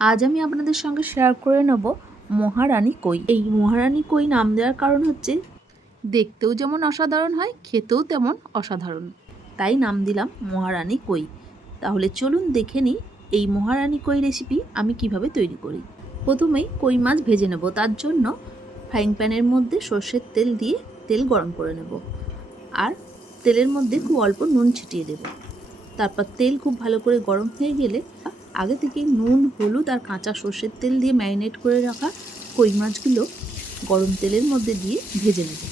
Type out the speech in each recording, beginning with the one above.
আজ আমি আপনাদের সঙ্গে শেয়ার করে নেব মহারানী কই। এই মহারানী কই নাম দেওয়ার কারণ হচ্ছে দেখতেও যেমন অসাধারণ হয়, খেতেও তেমন অসাধারণ, তাই নাম দিলাম মহারানী কই। তাহলে চলুন দেখে নিই এই মহারানী কই রেসিপি আমি কিভাবে তৈরি করি। প্রথমেই কই মাছ ভেজে নেব। তার জন্য ফ্রাইং প্যানের মধ্যে সর্ষের তেল দিয়ে তেল গরম করে নেব, আর তেলের মধ্যে খুব অল্প নুন ছিটিয়ে দেব। তারপর তেল খুব ভালো করে গরম হয়ে গেলে আগে থেকে নুন, হলুদ আর কাঁচা সর্ষের তেল দিয়ে ম্যারিনেট করে রাখা কই মাছগুলো গরম তেলের মধ্যে দিয়ে ভেজে নেব।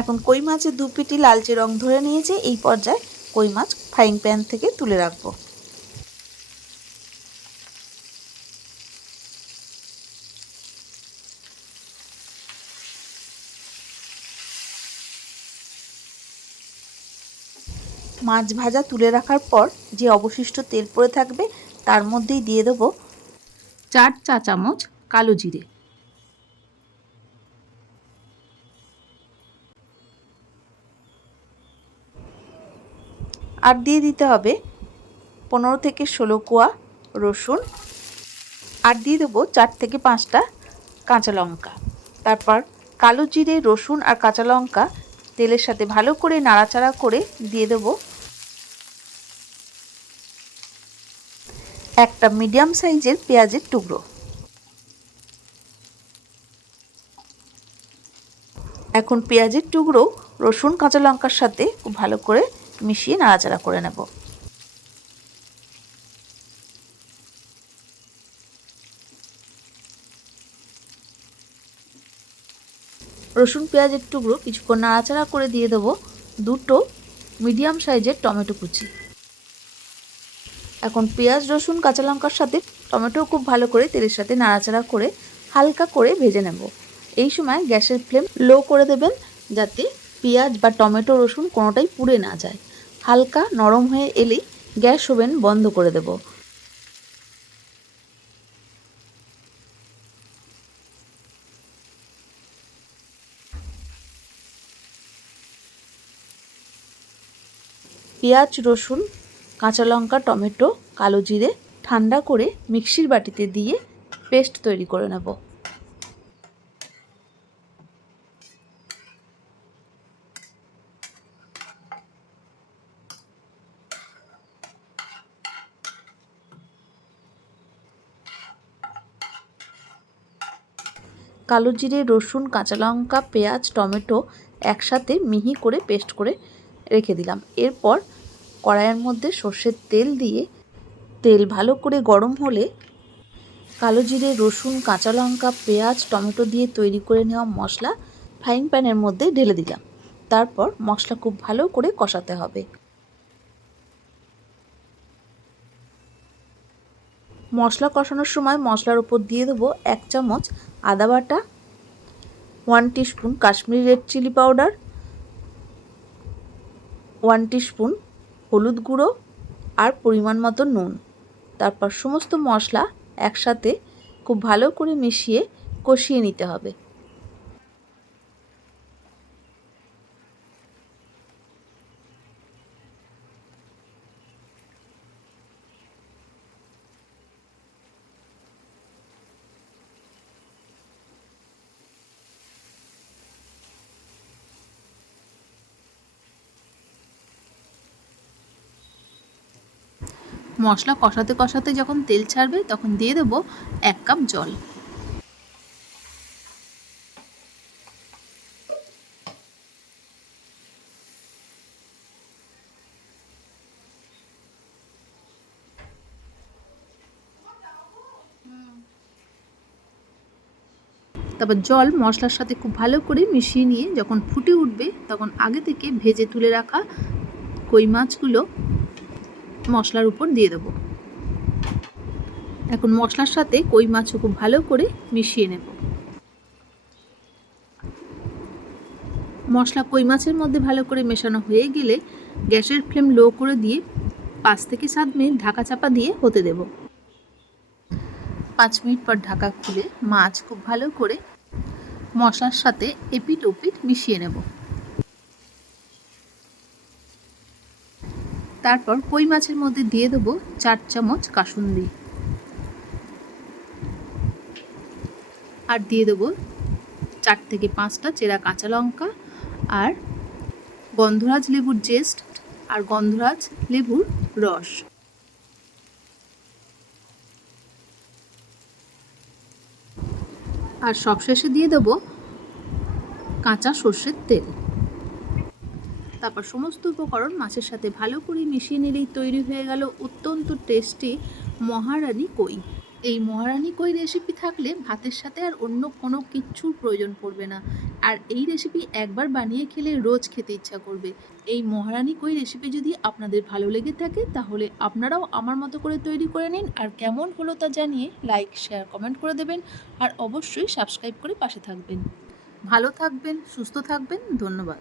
এখন কই মাছের দু পিটি লালচে রং ধরে নিয়েছে। এই পর্যায়ে কই মাছ ফ্রাইং প্যান থেকে তুলে রাখবো। মাছ ভাজা তুলে রাখার পর যে অবশিষ্ট তেল পড়ে থাকবে তার মধ্যেই দিয়ে দেবো 4 চা চামচ কালো জিরে, আর দিয়ে দিতে হবে 15 থেকে 16 কোয়া রসুন, আর দিয়ে দেবো 4 থেকে 5টা কাঁচা লঙ্কা। তারপর কালো জিরে, রসুন আর কাঁচা লঙ্কা তেলের সাথে ভালো করে নাড়াচাড়া করে দিয়ে দেবো একটা মিডিয়াম সাইজের পেঁয়াজের টুকরো। এখন পেঁয়াজের টুকরো রসুন কাঁচা লঙ্কার সাথে খুব ভালো করে মিশিয়ে নাড়াচাড়া করে নেব। রসুন পেঁয়াজের টুকরো কিছুক্ষণ নাড়াচাড়া করে দিয়ে দেবো দুটো মিডিয়াম সাইজের টমেটো কুচি। এখন পেঁয়াজ, রসুন, কাঁচা লঙ্কার সাথে টমেটো খুব ভালো করে তেলের সাথে নাড়াচাড়া করে হালকা করে ভেজে নেব। এই সময় গ্যাসের ফ্লেম লো করে দেবেন, যাতে পেঁয়াজ বা টমেটো, রসুন কোনোটাই পুড়ে না যায়। হালকা নরম হয়ে এলেই গ্যাস ওভেন বন্ধ করে দেব। পেঁয়াজ, রসুন, কাঁচা লঙ্কা, টমেটো, কালো জিরে ঠান্ডা করে মিক্সির বাটিতে দিয়ে পেস্ট তৈরি করে নেব। কালো জিরে, রসুন, কাঁচা লঙ্কা, পেঁয়াজ, টমেটো একসাথে মিহি করে পেস্ট করে রেখে দিলাম। এরপর কড়াইয়ের মধ্যে সর্ষের তেল দিয়ে তেল ভালো করে গরম হলে কালো জিরে, রসুন, কাঁচা লঙ্কা, পেঁয়াজ, টমেটো দিয়ে তৈরি করে নেওয়া মশলা ফ্রাইং প্যানের মধ্যে ঢেলে দিলাম। তারপর মশলা খুব ভালো করে কষাতে হবে। মশলা কষানোর সময় মশলার উপর দিয়ে দেবো 1 চামচ আদা বাটা, 1 teaspoon Kashmiri red chilli powder, 1 teaspoon হলুদ গুঁড়ো আর পরিমাণ মতো নুন। তারপর সমস্ত মশলা একসাথে খুব ভালো করে মিশিয়ে কষিয়ে নিতে হবে। মশলা কষাতে কষাতে যখন তেল ছাড়বে তখন দিয়ে দেবো 1 কাপ জল। তারপর জল মশলার সাথে খুব ভালো করে মিশিয়ে নিয়ে যখন ফুটে উঠবে তখন আগে থেকে ভেজে তুলে রাখা কই মাছগুলো মশলার উপর দিয়ে দেবো। এখন মশলার সাথে কই মাছও খুব ভালো করে মিশিয়ে নেব। মশলা কই মাছের মধ্যে ভালো করে মেশানো হয়ে গেলে গ্যাসের ফ্লেম লো করে দিয়ে 5 থেকে 7 মিনিট ঢাকা চাপা দিয়ে হতে দেব। 5 মিনিট পর ঢাকা খুলে মাছ খুব ভালো করে মশলার সাথে এপিট ওপিট মিশিয়ে নেব। তারপর কই মাছের মধ্যে দিয়ে দেবো 4 চামচ কাসুন্দি আর দিয়ে দেবো 4 থেকে 5টা চেরা কাঁচা লঙ্কা আর গন্ধরাজ লেবুর জেস্ট আর গন্ধরাজ লেবুর রস। আর সবশেষে দিয়ে দেবো কাঁচা সর্ষের তেল। তারপর সমস্ত উপকরণ মাছের সাথে ভালো করে মিশিয়ে নিলেই তৈরি হয়ে গেল অত্যন্ত টেস্টি মহারানী কই। এই মহারানী কই রেসিপি থাকলে ভাতের সাথে আর অন্য কোনো কিচ্ছুর প্রয়োজন পড়বে না। আর এই রেসিপি একবার বানিয়ে খেলে রোজ খেতে ইচ্ছা করবে। এই মহারানী কই রেসিপি যদি আপনাদের ভালো লেগে থাকে তাহলে আপনারাও আমার মতো করে তৈরি করে নিন। আর কেমন হলো তা জানিয়ে লাইক শেয়ার কমেন্ট করে দেবেন আর অবশ্যই সাবস্ক্রাইব করে পাশে থাকবেন। ভালো থাকবেন, সুস্থ থাকবেন। ধন্যবাদ।